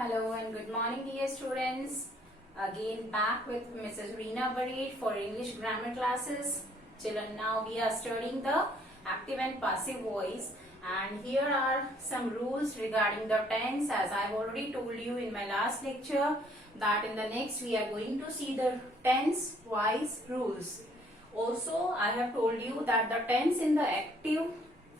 Hello and good morning dear students. Again back with Mrs. Reena Barid for English grammar classes. Children, now we are studying the active and passive voice, and here are some rules regarding the tense. As I have already told you in my last lecture that in the next we are going to see the tense wise rules. Also I have told you that the tense in the active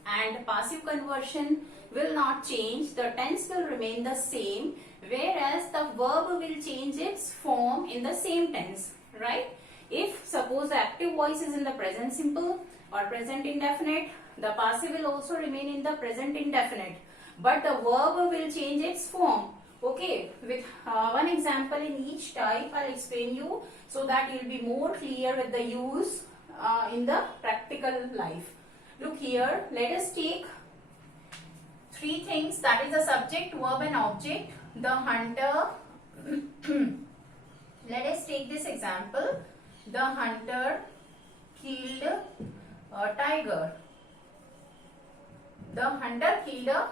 and passive conversion will not change. The tense will remain the same, whereas the verb will change its form in the same tense, right? If suppose the active voice is in the present simple or present indefinite, the passive will also remain in the present indefinite, but the verb will change its form. Okay, with one example in each type I'll explain you so that you'll be more clear with the use in the practical life. Look here, let us take three things, that is the subject, verb and object. The hunter, let us take this example. The hunter killed a tiger. The hunter killed a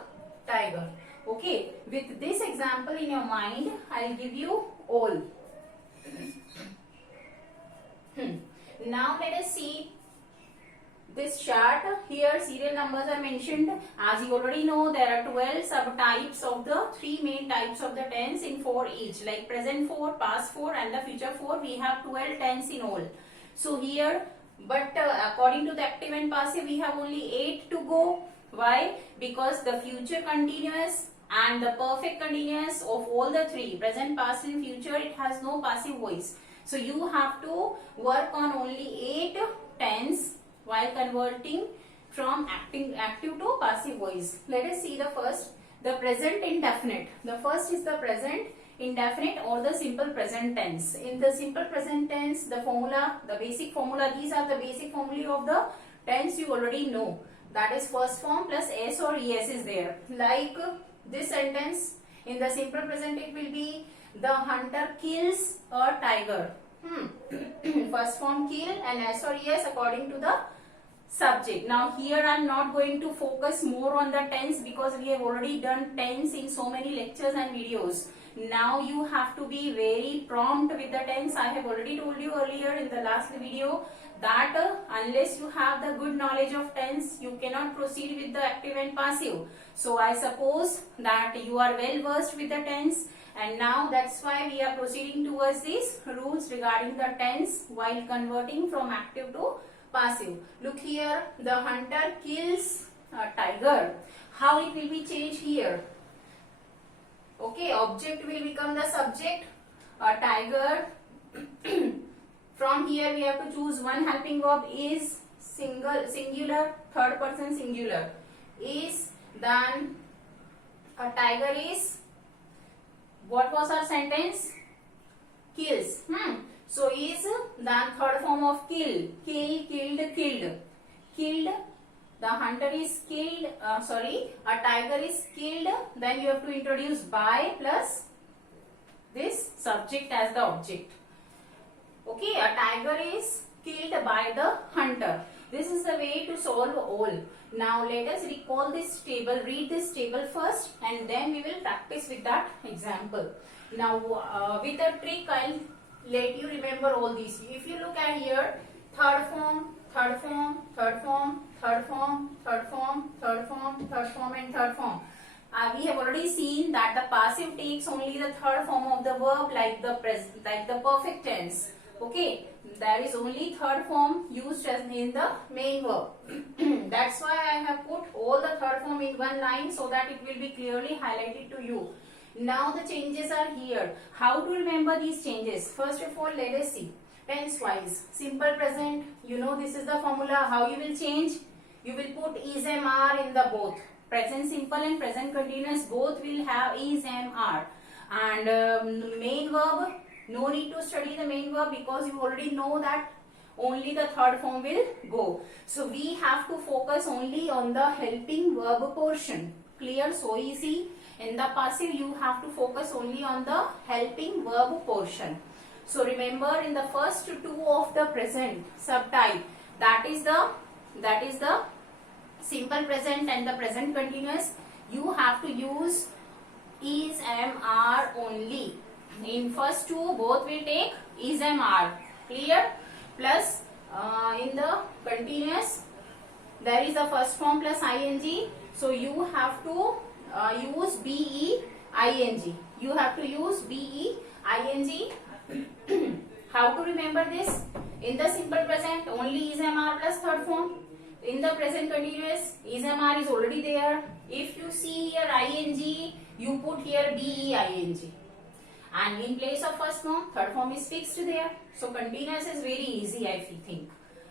tiger. Okay, with this example in your mind, I'll give you all. Now let us see this chart. Here serial numbers are mentioned. As you already know, there are 12 subtypes of the three main types of the tense in 4 each, like present 4, past 4 and the future 4. We have 12 tense in all. So here, but according to the active and passive, we have only 8 to go. Why? Because the future continuous and the perfect continuous of all the three, present, past and future, it has no passive voice. So you have to work on only 8 tense while converting from active to passive voice. Let us see the first, the present indefinite. The first is the present indefinite or the simple present tense. In the simple present tense, the formula, the basic formula, these are the basic formula of the tense you already know. That is first form plus s or es is there. Like this sentence, in the simple present it will be the hunter kills a tiger. First form kill and s or es according to the subject. Now here I am not going to focus more on the tense because we have already done tense in so many lectures and videos. Now you have to be very prompt with the tense. I have already told you earlier in the last video that unless you have the good knowledge of tense, you cannot proceed with the active and passive. So I suppose that you are well versed with the tense, and now that's why we are proceeding towards these rules regarding the tense while converting from active to passive. Look here, the hunter kills a tiger. How it will be changed here? Okay, object will become the subject, a tiger. From here we have to choose one helping verb, is singular, third person singular. Is, then a tiger is, what was our sentence? Kills. So is, then third form of kill. Kill, killed, killed. Killed, the hunter is killed, a tiger is killed. Then you have to introduce by plus this subject as the object. Okay, a tiger is killed by the hunter. This is the way to solve all. Now let us recall this table, read this table first, and then we will practice with that example. Now with a trick I'll let you remember all these. If you look at here, third form, third form, third form, third form, third form, third form, third form and third form. We have already seen that the passive takes only the third form of the verb, like the perfect tense. Okay, there is only third form used as in the main verb. That's why I have put all the third form in one line so that it will be clearly highlighted to you. Now the changes are here. How to remember these changes? First of all, let us see. Tense wise, simple present, you know this is the formula. How you will change? You will put is, am, are in the both. Present simple and present continuous both will have is, am, are. And main verb, no need to study the main verb because you already know that only the third form will go. So we have to focus only on the helping verb portion. Clear? So easy. In the passive you have to focus only on the helping verb portion. So remember, in the first two of the present subtype, that is the simple present and the present continuous, you have to use is, am, are R only. In first two, both will take is MR. Clear? Plus in the continuous, there is the first form plus ing. So you have to use BE ing. You have to use BE ing. How to remember this? In the simple present, only is MR plus third form. In the present continuous, is MR is already there. If you see here ing, you put here BE ing. And in place of first form, third form is fixed there. So continuous is very easy, I think.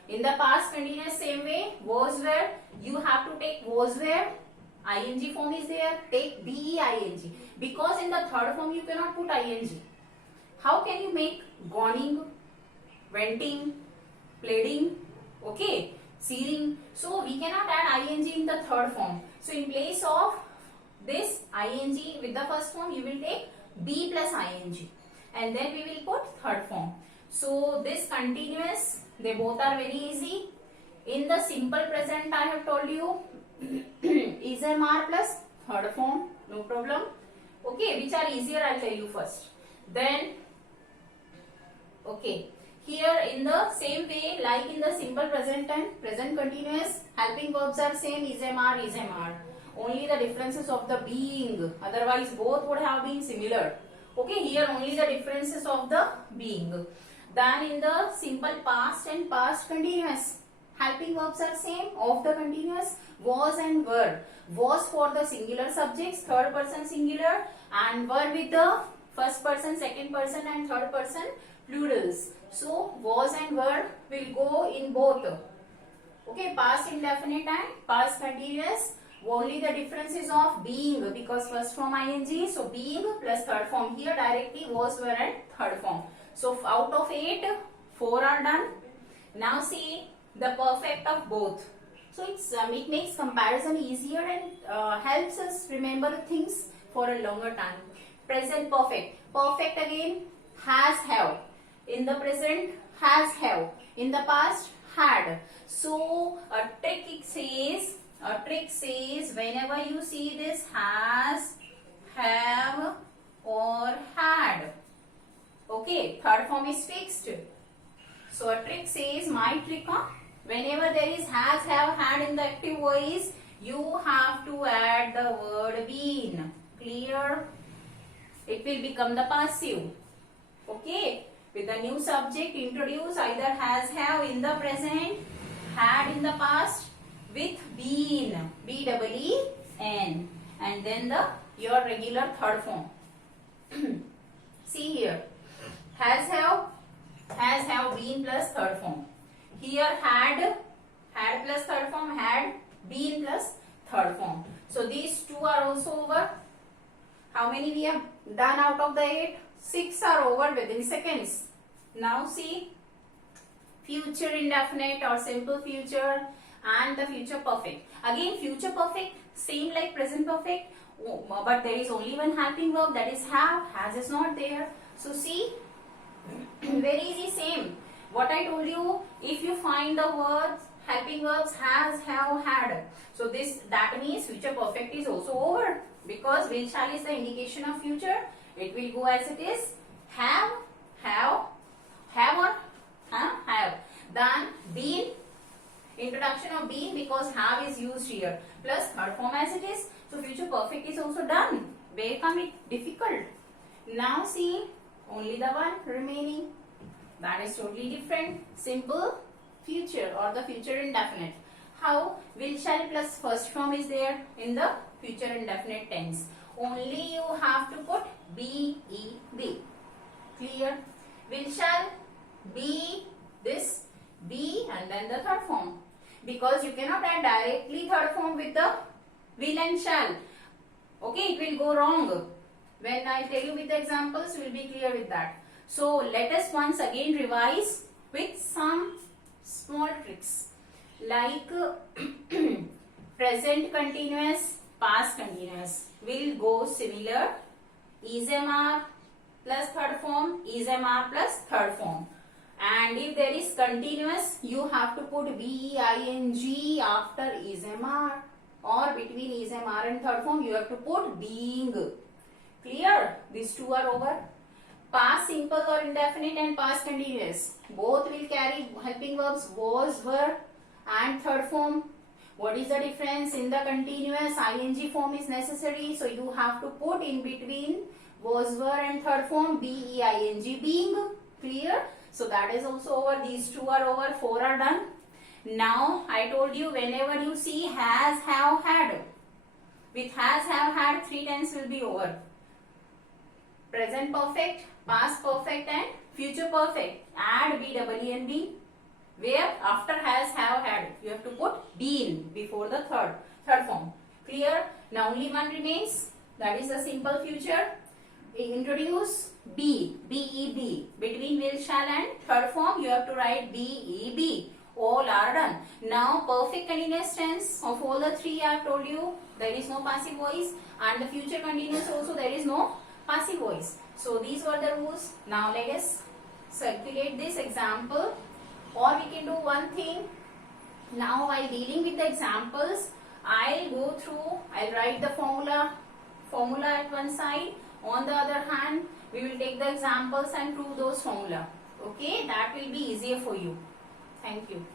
In the past continuous, same way, was where, you have to take was where, ing form is there, take BE ing. Because in the third form, you cannot put ing. How can you make goning, venting, pleading, okay, searing? So we cannot add ing in the third form. So in place of this ing with the first form, you will take B plus ing, and then we will put third form. So this continuous, they both are very easy. In the simple present, I have told you is MR plus third form, no problem. Okay, which are easier, I'll tell you first. Then, okay, here in the same way, like in the simple present and present continuous, helping verbs are same, is MR, is MR. Only the differences of the being, otherwise both would have been similar. Okay, here only the differences of the being. Then in the simple past and past continuous, helping verbs are same of the continuous, was and were. Was for the singular subjects, third person singular, and were with the first person, second person and third person plurals. So was and were will go in both. Okay, past indefinite and past continuous. Only the differences of being, because first form ing, so being plus third form. Here directly was, were and third form. So out of 8, 4 are done. Now see the perfect of both. So it makes comparison easier and helps us remember things for a longer time. Present perfect. Perfect again, has, have. In the present, has, have. In the past, had. So a trick says whenever you see this has, have or had, okay, third form is fixed. So a trick says, my trick, whenever there is has, have, had in the active voice, you have to add the word been. Clear? It will become the passive. Okay, with the new subject introduce either has, have in the present, had in the past, with been, B-E-E-N, and then your regular third form. See here, has, have, been plus third form. Here had plus third form, had, been plus third form. So these two are also over. How many we have done out of the 8? 6 are over within seconds. Now see, future indefinite or simple future and the future perfect. Again, future perfect, same like present perfect, but there is only one helping verb, that is have. Has is not there. So see, very easy, same. What I told you, if you find the words, helping verbs has, have, had, so that means future perfect is also over, because will shall is the indication of future. It will go as it is. Have or have. Then been, introduction of been, because have is used here, plus third form as it is. So future perfect is also done. Where come it difficult? Now see, only the one remaining. That is totally different. Simple future or the future indefinite. How? Will shall plus first form is there in the future indefinite tense. Only you have to put B-E-B. Clear? Will shall be this, be and then the third form. Because you cannot add directly third form with the will and shall. Okay, it will go wrong. When I tell you with the examples, you will be clear with that. So let us once again revise with some small tricks. Like present continuous, past continuous will go similar. Is MR plus third form, is MR plus third form. And if there is continuous, you have to put BEING after is MR, or between is MR and third form you have to put being. Clear? This these two are over. Past simple or indefinite and past continuous, both will carry helping verbs was, were and third form. What is the difference? In the continuous, ing form is necessary, so you have to put in between was, were and third form being, being. Clear? So that is also over. These two are over. 4 are done. Now I told you, whenever you see has, have, had, with has, have, had, 3 tense will be over. Present perfect, past perfect and future perfect. Add be, where after has, have, had, you have to put been before the third form. Clear? Now only one remains, that is the simple future. Introduce be, between will, shall and third form you have to write be. All are done. Now perfect continuous tense, of all the 3 I have told you, there is no passive voice, and the future continuous also there is no passive voice. So these were the rules. Now let us circulate this example, or we can do one thing. Now while dealing with the examples, I'll go through, I'll write the formula at one side. On the other hand, we will take the examples and prove those formula. Okay, that will be easier for you. Thank you.